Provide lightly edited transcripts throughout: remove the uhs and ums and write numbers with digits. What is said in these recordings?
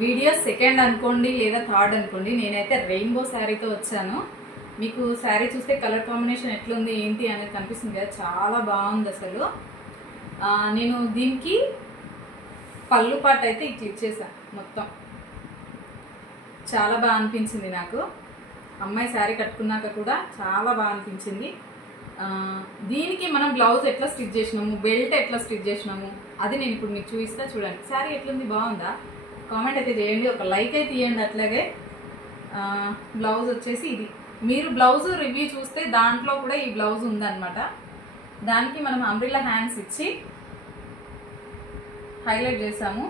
Video second అనుకోండి లేదా third అనుకోండి, నేనైతే రెయిన్బో శారీతో వచ్చాను. మీకు శారీ చూస్తే కలర్ కాంబినేషన్ ఎట్లుంది ఏంటి అనేది కనిపిస్తుంది కదా, చాలా బాగుంది అసలు. నేను దీనికి పళ్ళు పాట అయితే ఇట్లా ఇచ్చేసాను మొత్తం. చాలా బాగా అనిపించింది నాకు. అమ్మాయి శారీ కట్టుకున్నాక కూడా చాలా బాగా అనిపించింది. దీనికి మనం బ్లౌజ్ ఎట్లా స్టిచ్ చేసినాము, బెల్ట్ ఎట్లా స్టిచ్ చేసినాము అది నేను ఇప్పుడు మీకు చూపిస్తా. చూడండి శారీ ఎట్లుంది, బాగుందా? కామెంట్ అయితే చేయండి, ఒక లైక్ అయితే ఇవ్వండి. అట్లాగే బ్లౌజ్ వచ్చేసి ఇది. మీరు బ్లౌజ్ రివ్యూ చూస్తే దాంట్లో కూడా ఈ బ్లౌజ్ ఉందన్నమాట. దానికి మనం అంబ్రిల్లా హ్యాండ్స్ ఇచ్చి హైలైట్ చేసాము.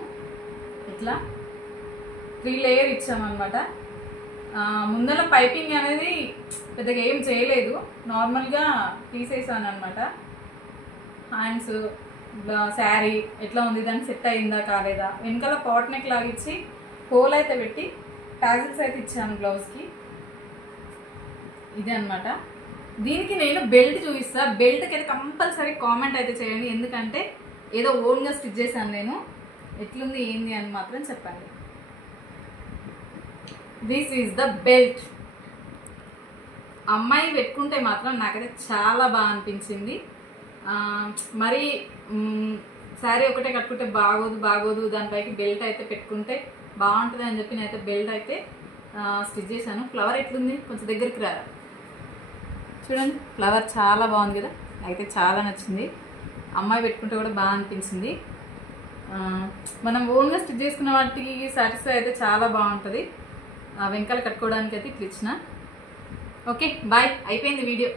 ఇట్లా 3 లేయర్ ఇచ్చామన్నమాట. ముందర పైపింగ్ అనేది పెద్దగా ఏం చేయలేదు, నార్మల్గా తీసేసాను అనమాట. హ్యాండ్స్ శారీ ఎట్లా ఉంది, దానికి సెట్ అయిందా కాలేదా, వెనకాల పాట్ నెక్ లాగా ఇచ్చి హోల్ అయితే పెట్టి టాజిల్స్ అయితే ఇచ్చాను బ్లౌజ్కి. ఇదే అనమాట. దీనికి నేను బెల్ట్ చూపిస్తా. బెల్ట్కి అయితే కంపల్సరీ కామెంట్ అయితే చేయండి, ఎందుకంటే ఏదో ఓన్గా స్టిచ్ చేశాను నేను. ఎట్లుంది ఏంది అని మాత్రం చెప్పండి. This is the belt. అమ్మాయి పెట్టుకుంటే మాత్రం నాకైతే చాలా బాగా అనిపించింది. మరి శారీ ఒకటే కట్టుకుంటే బాగోదు, దానిపైకి బెల్ట్ అయితే పెట్టుకుంటే బాగుంటుంది అని చెప్పి నేనైతే బెల్ట్ అయితే స్టిచ్ చేశాను. ఫ్లవర్ ఎట్లుంది, కొంచెం దగ్గరికి రారా. చూడండి ఫ్లవర్ చాలా బాగుంది కదా, అయితే చాలా నచ్చింది. అమ్మాయి పెట్టుకుంటే కూడా బాగా అనిపించింది. మనం ఓన్గా స్టిచ్ చేసుకున్న వాటికి సాటిస్ఫై అయితే చాలా బాగుంటుంది. వెనకాల కట్టుకోవడానికి అయితే ఇట్లా ఇచ్చిన. ఓకే బాయ్, అయిపోయింది వీడియో.